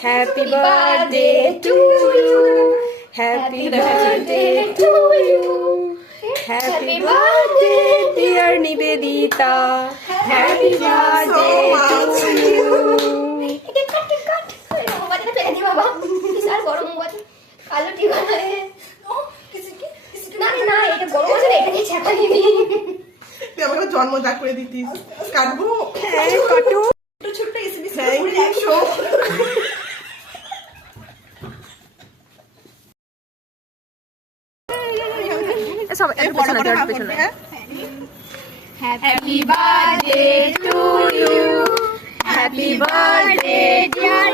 Happy birthday to you. Happy birthday to you. Happy birthday dear Nivedita. Happy birthday to you. জন্মদান করে দিতিস কাটবো কাটো ছোট্ট SMS সব পেছনে Happy birthday to you. Happy birthday, dear